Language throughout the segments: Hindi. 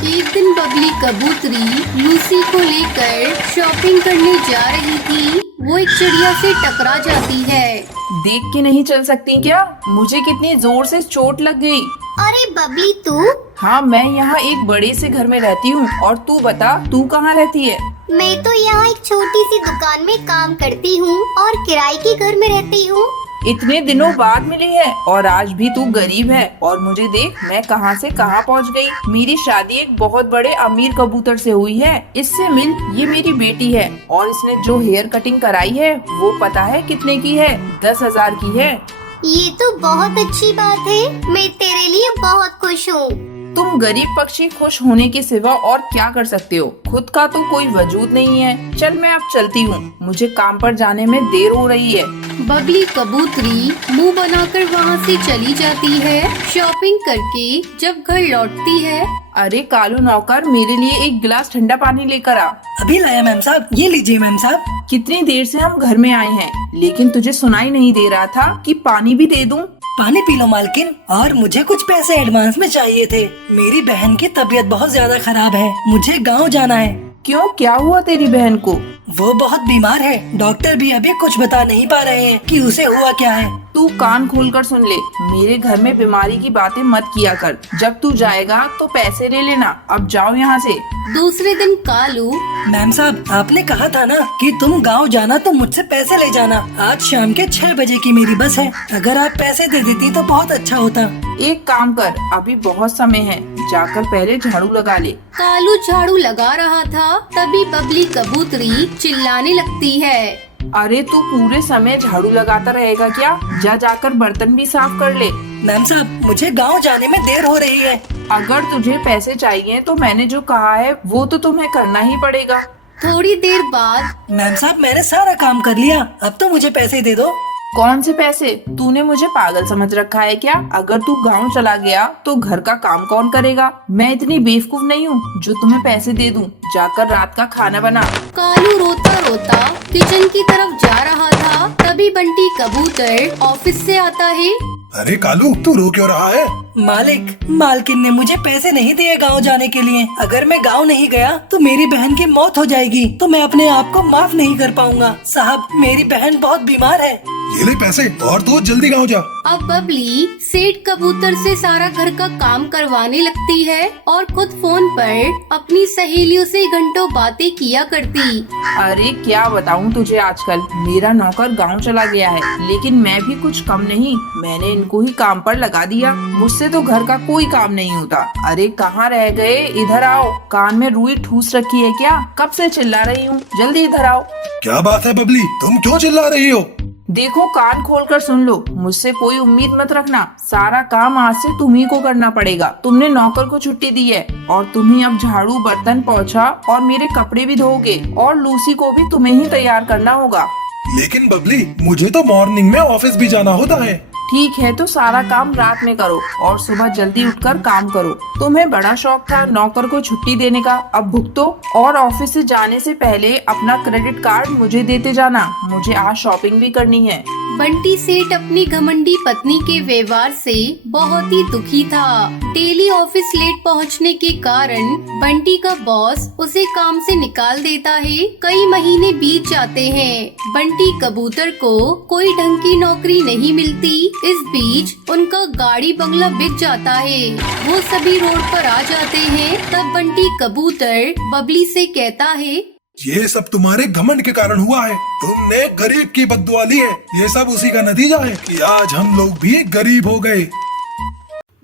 एक दिन बबली कबूतरी लूसी को लेकर शॉपिंग करने जा रही थी। वो एक चिड़िया से टकरा जाती है। देख के नहीं चल सकती क्या? मुझे कितनी जोर से चोट लग गई। अरे बबली तू? हाँ, मैं यहाँ एक बड़े से घर में रहती हूँ। और तू बता, तू कहाँ रहती है? मैं तो यहाँ एक छोटी सी दुकान में काम करती हूँ और किराए के घर में रहती हूँ। इतने दिनों बाद मिली है और आज भी तू गरीब है। और मुझे देख, मैं कहां से कहां पहुंच गई। मेरी शादी एक बहुत बड़े अमीर कबूतर से हुई है। इससे मिल, ये मेरी बेटी है और इसने जो हेयर कटिंग कराई है वो पता है कितने की है? 10,000 की है। ये तो बहुत अच्छी बात है। मैं तेरे लिए बहुत खुश हूँ। तुम गरीब पक्षी खुश होने के सिवा और क्या कर सकते हो? खुद का तो कोई वजूद नहीं है। चल मैं अब चलती हूँ, मुझे काम पर जाने में देर हो रही है। बबली कबूतरी मुंह बनाकर वहाँ से चली जाती है। शॉपिंग करके जब घर लौटती है, अरे कालू नौकर, मेरे लिए एक गिलास ठंडा पानी लेकर आ। अभी लाया मैम साहब, ये लीजिए मैम साहब। कितनी देर से हम घर में आए हैं, लेकिन तुझे सुनाई नहीं दे रहा था कि पानी भी दे दूं? पानी पी लो मालकिन। और मुझे कुछ पैसे एडवांस में चाहिए थे। मेरी बहन की तबीयत बहुत ज्यादा खराब है, मुझे गांव जाना है। क्यों, क्या हुआ तेरी बहन को? वो बहुत बीमार है। डॉक्टर भी अभी कुछ बता नहीं पा रहे हैं कि उसे हुआ क्या है। तू कान खोलकर सुन ले, मेरे घर में बीमारी की बातें मत किया कर। जब तू जाएगा तो पैसे ले लेना। अब जाओ यहाँ से। दूसरे दिन कालू, मैम साहब, आपने कहा था ना कि तुम गांव जाना तो मुझसे पैसे ले जाना। आज शाम के 6 बजे की मेरी बस है। अगर आप पैसे दे देती तो बहुत अच्छा होता। एक काम कर, अभी बहुत समय है, जाकर पहले झाड़ू लगा ले। कालू झाड़ू लगा रहा था, तभी बबली कबूतरी चिल्लाने लगती है। अरे तू पूरे समय झाड़ू लगाता रहेगा क्या? जाकर बर्तन भी साफ कर ले। मैम साहब, मुझे गांव जाने में देर हो रही है। अगर तुझे पैसे चाहिए तो मैंने जो कहा है वो तो तुम्हें करना ही पड़ेगा। थोड़ी देर बाद, मैम साहब, मैंने सारा काम कर लिया, अब तो मुझे पैसे दे दो। कौन से पैसे? तूने मुझे पागल समझ रखा है क्या? अगर तू गांव चला गया तो घर का काम कौन करेगा? मैं इतनी बेवकूफ नहीं हूँ जो तुम्हें पैसे दे दूँ। जाकर रात का खाना बना। कालू रोता रोता किचन की तरफ जा रहा था, तभी बंटी कबूतर ऑफिस से आता है। अरे कालू, तू रो क्यों रहा है? मालिक, मालकिन ने मुझे पैसे नहीं दिए गांव जाने के लिए। अगर मैं गांव नहीं गया तो मेरी बहन की मौत हो जाएगी, तो मैं अपने आप को माफ नहीं कर पाऊंगा। साहब, मेरी बहन बहुत बीमार है। ये ले पैसे और तू जल्दी गाँव जा। अब बबली सेठ कबूतर से सारा घर का काम करवाने लगती है और खुद फोन पर अपनी सहेलियों से घंटों बातें किया करती। अरे क्या बताऊँ तुझे, आजकल मेरा नौकर गांव चला गया है, लेकिन मैं भी कुछ कम नहीं। मैंने इनको ही काम पर लगा दिया। मुझसे तो घर का कोई काम नहीं होता। अरे कहाँ रह गए? इधर आओ। कान में रुई ठूस रखी है क्या? कब से चिल्ला रही हूँ, जल्दी इधर आओ। क्या बात है बबली, तुम क्यों चिल्ला रही हो? देखो, कान खोलकर सुन लो, मुझसे कोई उम्मीद मत रखना। सारा काम आज से तुम्ही को करना पड़ेगा। तुमने नौकर को छुट्टी दी है और तुम्ही अब झाड़ू, बर्तन, पोछा और मेरे कपड़े भी धोगे। और लूसी को भी तुम्हें ही तैयार करना होगा। लेकिन बबली, मुझे तो मॉर्निंग में ऑफिस भी जाना होता है। ठीक है, तो सारा काम रात में करो और सुबह जल्दी उठकर काम करो। तुम्हें बड़ा शौक था नौकर को छुट्टी देने का, अब भुगतो। और ऑफिस से जाने से पहले अपना क्रेडिट कार्ड मुझे देते जाना। मुझे आज शॉपिंग भी करनी है। बंटी सेठ अपनी घमंडी पत्नी के व्यवहार से बहुत ही दुखी था। डेली ऑफिस लेट पहुंचने के कारण बंटी का बॉस उसे काम से निकाल देता है। कई महीने बीत जाते हैं, बंटी कबूतर को कोई ढंग की नौकरी नहीं मिलती। इस बीच उनका गाड़ी बंगला बिक जाता है। वो सभी रोड पर आ जाते हैं। तब बंटी कबूतर बबली से कहता है, ये सब तुम्हारे घमंड के कारण हुआ है। तुमने गरीब की बद्दुआ ली है। ये सब उसी का नतीजा है कि आज हम लोग भी गरीब हो गए।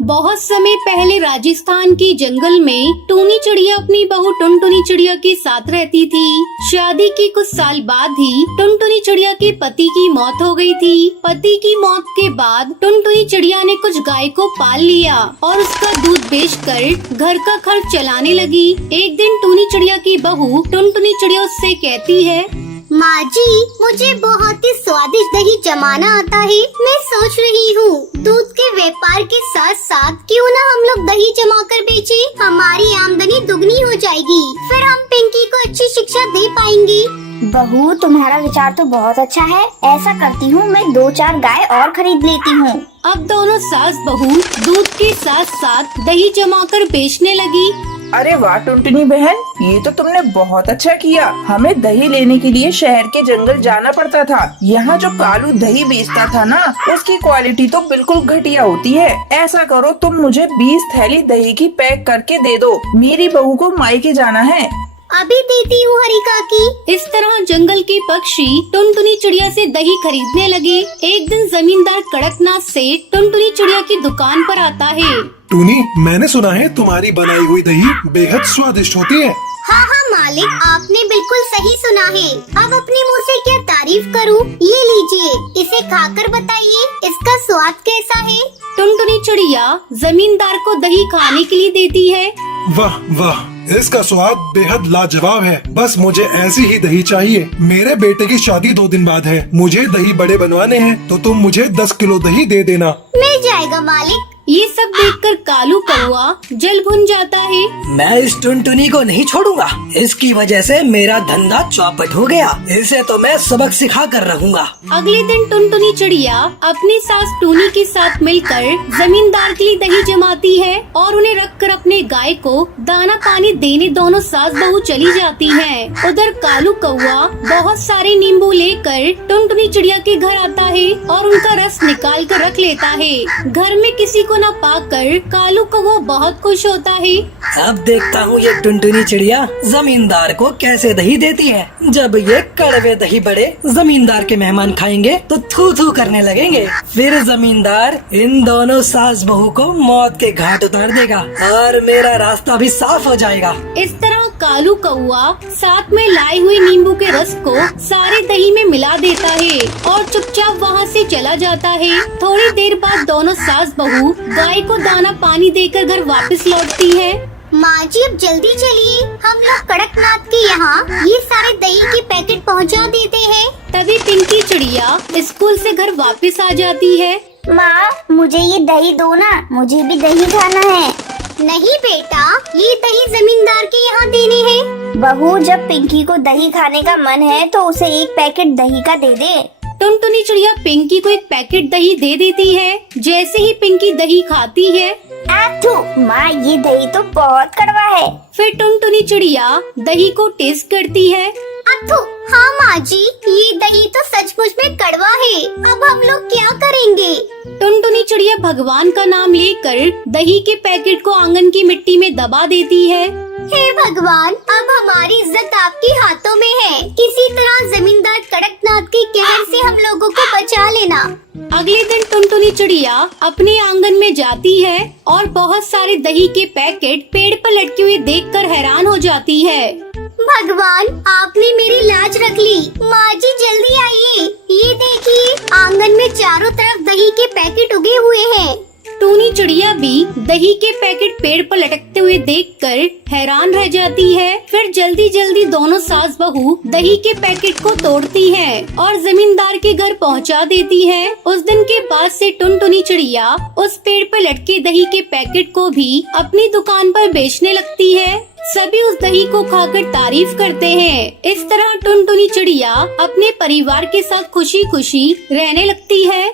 बहुत समय पहले राजस्थान के जंगल में टूनी चिड़िया अपनी बहू टुनटुनी चिड़िया के साथ रहती थी। शादी के कुछ साल बाद ही टुनटुनी चिड़िया के पति की मौत हो गई थी। पति की मौत के बाद टुनटुनी चिड़िया ने कुछ गाय को पाल लिया और उसका दूध बेचकर घर का खर्च चलाने लगी। एक दिन टूनी चिड़िया की बहू टुनटुनी चिड़िया उससे कहती है, माँ जी, मुझे बहुत ही स्वादिष्ट दही जमाना आता है। मैं सोच रही हूँ दूध के व्यापार के साथ साथ क्यों ना हम लोग दही जमा कर बेचे। हमारी आमदनी दुगनी हो जाएगी। फिर हम पिंकी को अच्छी शिक्षा दे पाएंगे। बहू, तुम्हारा विचार तो बहुत अच्छा है। ऐसा करती हूँ, मैं 2-4 गाय और खरीद लेती हूँ। अब दोनों सास बहू दूध के साथ साथ दही जमाकर बेचने लगी। अरे वाह टुनटुनी बहन, ये तो तुमने बहुत अच्छा किया। हमें दही लेने के लिए शहर के जंगल जाना पड़ता था। यहाँ जो कालू दही बेचता था ना, उसकी क्वालिटी तो बिल्कुल घटिया होती है। ऐसा करो, तुम मुझे 20 थैली दही की पैक करके दे दो। मेरी बहू को मायके जाना है। अभी देती हूँ हरी काकी। इस तरह जंगल के पक्षी टुनटुनी चिड़िया से दही खरीदने लगे। एक दिन जमींदार कड़कनाथ सेठ टुनटुनी चिड़िया की दुकान पर आता है। टूनी, मैंने सुना है तुम्हारी बनाई हुई दही बेहद स्वादिष्ट होती है। हाँ हाँ मालिक, आपने बिल्कुल सही सुना है। अब अपने मुंह से क्या तारीफ करूँ। ये लीजिए, इसे खाकर बताइए इसका स्वाद कैसा है। टुनटुनी चिड़िया जमींदार को दही खाने के लिए देती है। वाह वाह, इसका स्वाद बेहद लाजवाब है। बस मुझे ऐसी ही दही चाहिए। मेरे बेटे की शादी 2 दिन बाद है। मुझे दही बड़े बनवाने हैं, तो तुम मुझे 10 किलो दही दे देना। मिल जाएगा मालिक। ये सब देखकर कालू कौआ जल भुन जाता है। मैं इस टुनटुनी को नहीं छोड़ूंगा। इसकी वजह से मेरा धंधा चौपट हो गया। इसे तो मैं सबक सिखा कर रहूंगा। अगले दिन टुनटुनी चिड़िया अपनी सास टूनी के साथ मिलकर जमींदार के लिए दही जमाती है और उन्हें रखकर अपने गाय को दाना पानी देने दोनों सास बहू चली जाती हैं। उधर कालू कौआ बहुत सारे नींबू लेकर टुनटुनी चिड़िया के घर आता है और उनका रस निकाल कर रख लेता है। घर में किसी को न पाकर कालू कौआ बहुत खुश होता है। अब देखता हूँ ये टुनटुनी चिड़िया जमींदार को कैसे दही देती है। जब ये कड़वे दही बड़े जमींदार के मेहमान खाएंगे तो थू थू करने लगेंगे। फिर जमींदार इन दोनों सास बहू को मौत के घाट उतार देगा और मेरा रास्ता भी साफ हो जाएगा। इस तरह कालू कौआ साथ में लाए हुए नींबू के रस को सारे दही में मिला देता है और चुपचाप वहाँ से चला जाता है। थोड़ी देर बाद दोनों सास बहू गाय को दाना पानी देकर घर वापस लौटती है। माँ जी अब जल्दी चलिए, हम लोग कड़कनाथ के यहाँ ये सारे दही के पैकेट पहुँचा देते हैं। तभी पिंकी चिड़िया स्कूल से घर वापस आ जाती है। माँ मुझे ये दही दो ना, मुझे भी दही खाना है। नहीं बेटा, ये दही जमींदार के यहाँ देने हैं। बहू जब पिंकी को दही खाने का मन है तो उसे एक पैकेट दही का दे दे। टुनटुनी चिड़िया पिंकी को एक पैकेट दही दे देती है। जैसे ही पिंकी दही खाती है, आथू, माँ ये दही तो बहुत कड़वा है। फिर टुनटुनी चिड़िया दही को टेस्ट करती है। अथु, हाँ माँ जी, ये दही तो सचमुच में कड़वा है। अब हम लोग क्या करेंगे। टुनटुनी चिड़िया भगवान का नाम लेकर दही के पैकेट को आंगन की मिट्टी में दबा देती है। हे भगवान, अब हमारी इज्जत आपके हाथों में है। किसी तरह जमींदार कड़कनाथ के कहर से हम लोगों को बचा लेना। अगले दिन टुनटुनी चिड़िया अपने आंगन में जाती है और बहुत सारे दही के पैकेट पेड़ पर लटके हुए देखकर हैरान हो जाती है। भगवान, आपने मेरी लाज रख ली। माँ जी जल्दी आइए, ये देखिए आंगन में चारों तरफ दही के पैकेट उगे हुए हैं। टूनी चिड़िया भी दही के पैकेट पेड़ पर लटकते हुए देखकर हैरान रह जाती है। फिर जल्दी जल्दी दोनों सास बहू दही के पैकेट को तोड़ती हैं और जमींदार के घर पहुंचा देती हैं। उस दिन के बाद से टुनटुनी चिड़िया उस पेड़ पर लटके दही के पैकेट को भी अपनी दुकान पर बेचने लगती है। सभी उस दही को खाकर तारीफ करते हैं। इस तरह टुनटुनी चिड़िया अपने परिवार के साथ खुशी खुशी रहने लगती है।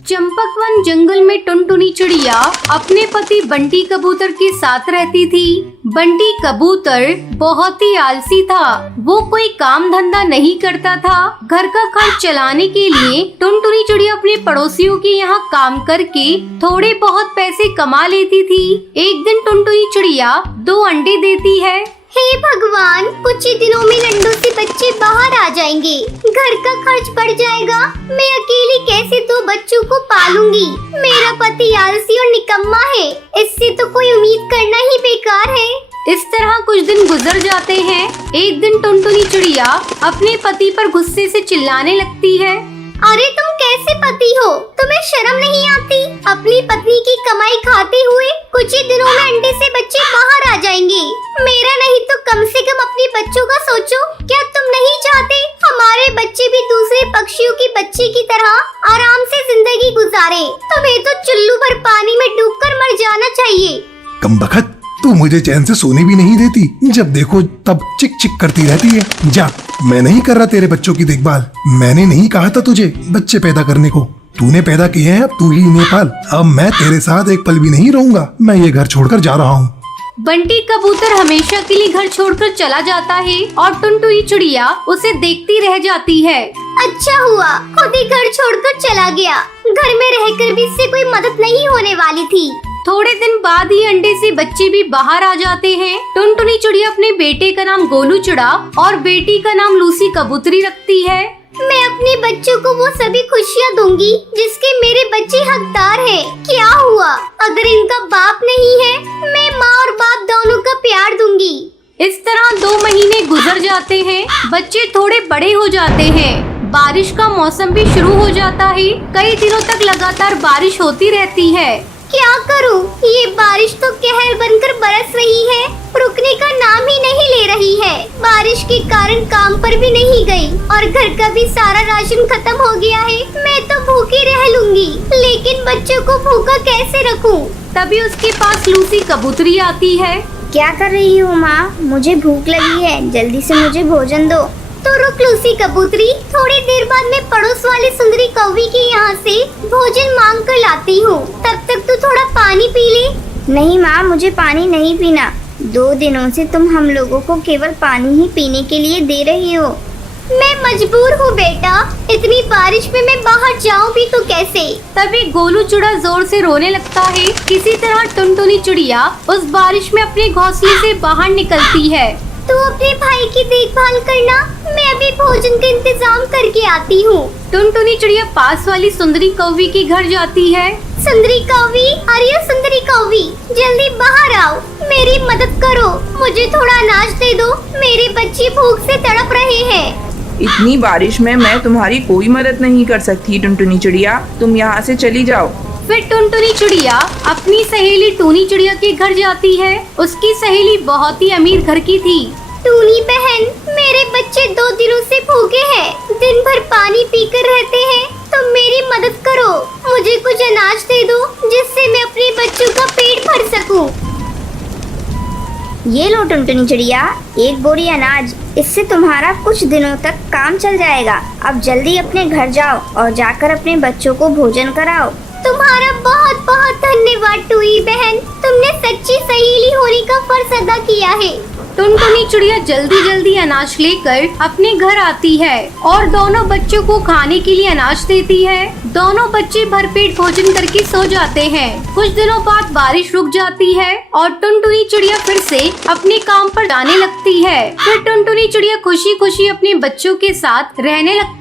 चंपकवन जंगल में टुनटुनी चिड़िया अपने पति बंटी कबूतर के साथ रहती थी। बंटी कबूतर बहुत ही आलसी था। वो कोई काम धंधा नहीं करता था। घर का खर्च चलाने के लिए टुनटुनी चिड़िया अपने पड़ोसियों के यहाँ काम करके थोड़े बहुत पैसे कमा लेती थी। एक दिन टुनटुनी चिड़िया 2 अंडे देती है। हे भगवान, कुछ ही दिनों में लंडू से बच्चे बाहर आ जाएंगे। घर का खर्च बढ़ जाएगा। मैं अकेली कैसे 2 बच्चों को पालूंगी। मेरा पति आलसी और निकम्मा है। इससे तो कोई उम्मीद करना ही बेकार है। इस तरह कुछ दिन गुजर जाते हैं। एक दिन टुनटुनी चिड़िया अपने पति पर गुस्से से चिल्लाने लगती है। अरे तुम कैसे पति हो, तुम्हें शर्म नहीं आती। अपनी पत्नी की कमाई खाते हुए कुछ ही दिनों में अंडे से बच्चे बाहर आ जाएंगे। मेरा नहीं तो कम से कम अपने बच्चों का सोचो। क्या तुम नहीं चाहते हमारे बच्चे भी दूसरे पक्षियों के बच्चे की तरह आराम से जिंदगी गुजारे? तुम्हें तो चुल्लू भर पानी में डूबकर मर जाना चाहिए। कमबख्त, तू मुझे चैन से सोने भी नहीं देती, जब देखो तब चिक चिक करती रहती है। जा, मैं नहीं कर रहा तेरे बच्चों की देखभाल। मैंने नहीं कहा था तुझे बच्चे पैदा करने को, तूने पैदा किए हैं, अब तू ही इन्हें पाल। अब मैं तेरे साथ एक पल भी नहीं रहूंगा, मैं ये घर छोड़कर जा रहा हूँ। बंटी कबूतर हमेशा के लिए घर छोड़कर चला जाता है और टुनटुनी चिड़िया उसे देखती रह जाती है। अच्छा हुआ खुद ही घर छोड़कर चला गया, घर में रहकर भी इससे कोई मदद नहीं होने वाली थी। थोड़े दिन बाद ही अंडे से बच्चे भी बाहर आ जाते हैं। टुनटुनी चिड़िया अपने बेटे का नाम गोलू चिड़ा और बेटी का नाम लूसी कबूतरी रखती है। मैं अपने बच्चों को वो सभी खुशियाँ दूंगी जिसके मेरे बच्चे हकदार हैं। क्या हुआ अगर इनका बाप नहीं है, मैं माँ और बाप दोनों का प्यार दूंगी। इस तरह 2 महीने गुजर जाते हैं। बच्चे थोड़े बड़े हो जाते हैं। बारिश का मौसम भी शुरू हो जाता है। कई दिनों तक लगातार बारिश होती रहती है। क्या करूं? ये बारिश तो कहर बनकर बरस रही है, रुकने का नाम ही नहीं ले रही है। बारिश के कारण काम पर भी नहीं गई और घर का भी सारा राशन खत्म हो गया है। मैं तो भूखी रह लूंगी, लेकिन बच्चों को भूखा कैसे रखूं? तभी उसके पास लूसी कबूतरी आती है। क्या कर रही हो माँ? मुझे भूख लगी है, जल्दी से मुझे भोजन दो। तो रुक लूसी कबूतरी, थोड़ी देर बाद मैं पड़ोस वाली सुंदरी कौवी के यहाँ से भोजन मांग कर लाती हूँ। तब तक तू थोड़ा पानी पी ले। नहीं माँ, मुझे पानी नहीं पीना। 2 दिनों से तुम हम लोगों को केवल पानी ही पीने के लिए दे रही हो। मैं मजबूर हूँ बेटा, इतनी बारिश में मैं बाहर जाऊँ भी तो कैसे? तभी गोलू चिड़ा जोर से रोने लगता है। किसी तरह टुनटुनी चिड़िया उस बारिश में अपने घोंसले से बाहर निकलती है। तू अपने भाई की देखभाल करना, मैं अभी भोजन का इंतजाम करके आती हूँ। टुनटुनी चिड़िया पास वाली सुंदरी कौवी के घर जाती है। सुंदरी कौवी, अरे सुंदरी कौवी, जल्दी बाहर आओ, मेरी मदद करो, मुझे थोड़ा अनाज दे दो, मेरे बच्चे भूख से तड़प रहे हैं। इतनी बारिश में मैं तुम्हारी कोई मदद नहीं कर सकती टुनटुनी चिड़िया, तुम यहाँ से चली जाओ। फिर टुनटुनी चिड़िया अपनी सहेली टूनी चिड़िया के घर जाती है। उसकी सहेली बहुत ही अमीर घर की थी। टूनी बहन, मेरे बच्चे 2 दिनों से भूखे हैं, दिन भर पानी पीकर रहते हैं, तुम मेरी मदद करो, मुझे कुछ अनाज दे दो जिससे मैं अपने बच्चों का पेट भर सकूं। ये लो टुनटुनी चिड़िया, 1 बोरी अनाज, इससे तुम्हारा कुछ दिनों तक काम चल जाएगा। अब जल्दी अपने घर जाओ और जाकर अपने बच्चों को भोजन कराओ। तुम्हारा बहुत बहुत धन्यवाद टूई बहन, तुमने सच्ची सहेली होने का फर्ज अदा किया है। टुनटुनी चिड़िया जल्दी जल्दी अनाज लेकर अपने घर आती है और दोनों बच्चों को खाने के लिए अनाज देती है। दोनों बच्चे भरपेट भोजन करके सो जाते हैं। कुछ दिनों बाद बारिश रुक जाती है और टुनटुनी चिड़िया फिर से अपने काम पर जाने लगती है। फिर टुनटुनी चिड़िया खुशी खुशी अपने बच्चों के साथ रहने लगती